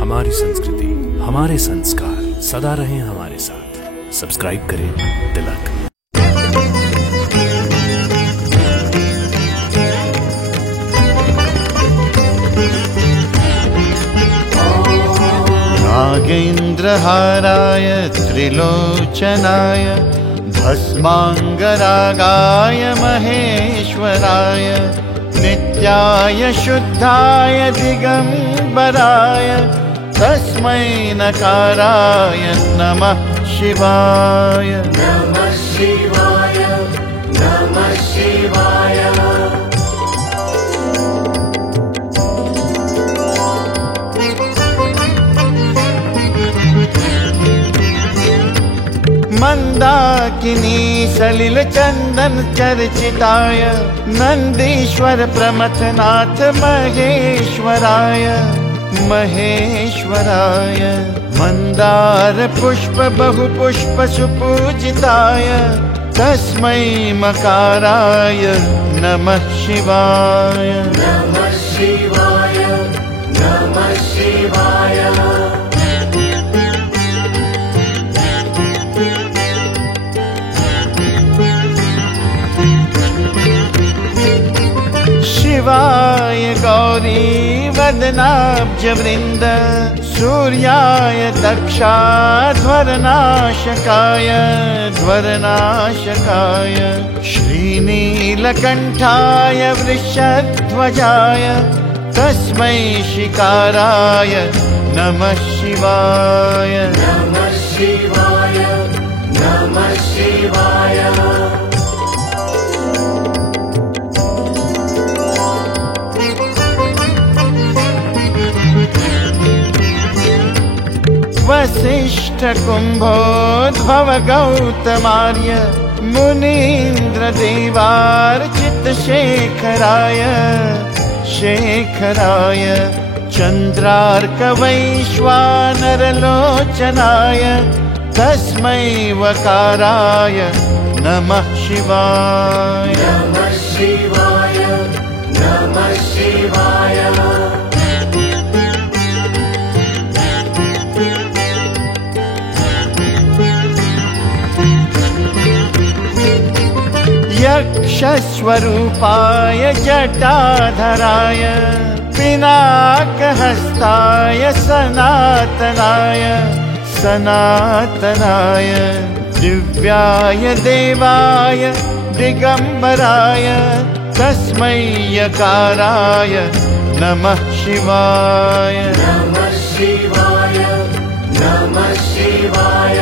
हमारी संस्कृति, हमारे संस्कार सदा रहें हमारे साथ। सब्सक्राइब करें तिलक। नागेन्द्रहाराय त्रिलोचनाय भस्मांगरागाय महेश्वराय नित्याय शुद्धाय दिगंबराय तस्मै नकाराय नमः शिवाय। नमः शिवाय, नमः शिवाय। मंदाकिनी सलिल चंदन चर्चिताय नंदीश्वर प्रमथनाथ महेश्वराय महेश्वराय मंदार पुष्प बहु पुष्प सुपूजिताय तस्मै मकाराय नमः शिवाय। नमः शिवाय, नमः शिवाय। शिवाय गौरी वदनाब्ज वृंद सूर्याय दक्षाध्वरनाशकाय ध्वरनाशकाय श्रीनीलकंठाय वृषध्वजाय तस्मै शिकाराय नमः शिवाय। नमः शिवाय, नमः शिवाय। वसिष्ठ कुंभोद्भव गौतमार्य मुनीन्द्र देवार्चित शेखराय शेखराय चंद्रार्क वैश्वानरलोचनाय तस्मै वकाराय नमः शिवाय। नमः शिवाय, नमः शिवाय। यक्षस्वरूपाय जटाधराय पिनाकहस्ताय सनातनाय सनातनाय दिव्याय देवाय दिगंबराय तस्मै यकाराय नमः शिवाय। नमः शिवाय, नमः शिवाय।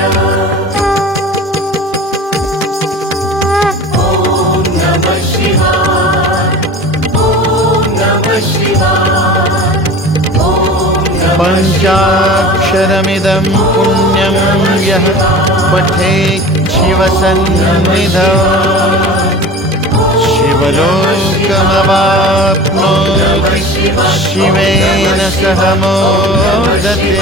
नमः शिवाय, ओम नमः शिवाय, ओम नमः पंचाक्षरमिदं पुण्यं यः पठेत् शिवसन्निधौ शिवलोकमवाप्नोति शिवेन सह मोदते।